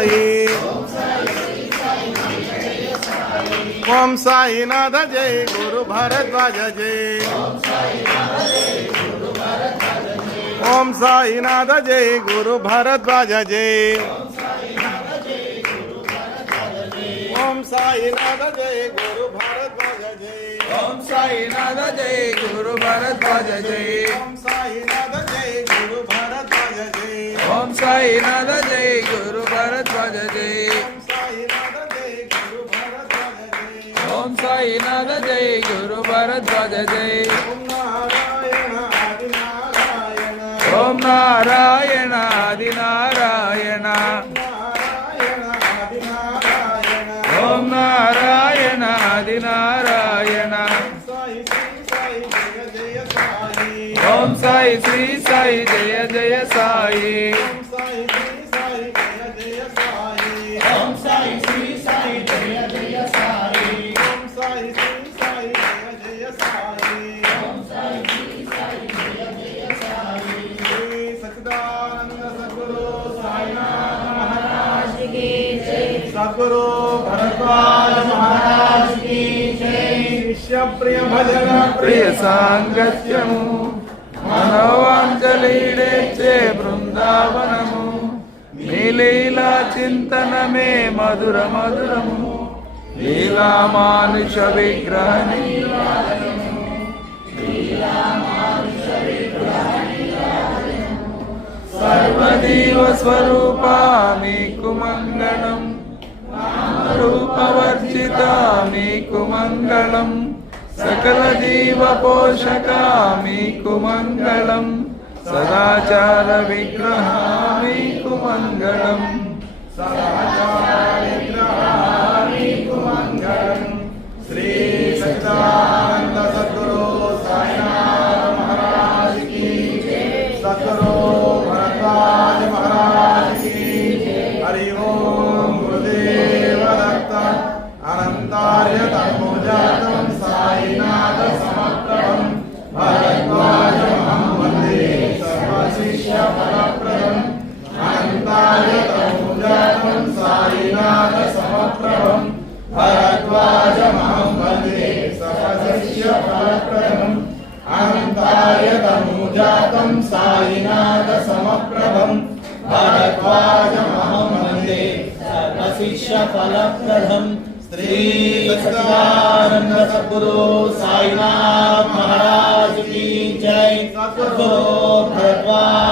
సాయి. ఓం సాయినాథ జై గురు భరద్వాజ జై. ఓం సాయినాథ జై గురు భరద్వాజ జై. ఓం సాయినాథ జై గురు భరద్వాజ జై. ఓం సాయినాథ జై గురు భరద్వాజ జై. ఓం సాయినాథ జై గురు భరద్వాజ జై. ఓం సాయినాథ జై గురు భరద్వాజ జయ ఓం సాయినాథ జై గురు భరద్వాజ జై గురు భరద్వాజ జై ఓం నారాయణ ఆది నారాయణ ఓం నారాయణ ఆది నారాయణ ఓం సాయి శ్రీ సాయి జయ జయ సాయి सदगुरु भरद्वाज महाराज की जय विश्व प्रिय भजन प्रिय सांगत्यम మధుర మధురము లీలా మానుష సర్వదీవ స్వరూపా నీకు మంగళం మీకు మంగళం సకల జీవ పోషక మీకు మంగళం సదాచార విగ్రహ మీకు మంగళం మీకు మంగళం శ్రీ సచిదానంద సద్గురు సాయినాథ మహారాజ్ की సద్గురు భరద్వాజ మహారాజ్ की హరి ఓం पराक्रमम् भरद्वाजमहं वन्दे सहसस्य पराक्रमम् अहङ्कार्य तमूजातं सायिनाथसमप्रभम् भरद्वाजमहं वन्दे सहशिष्य फलप्रदम् श्री सच्चिदानन्द सद्गुरु साईनाथ महाराज की जय सद्गुरु भरद्वाज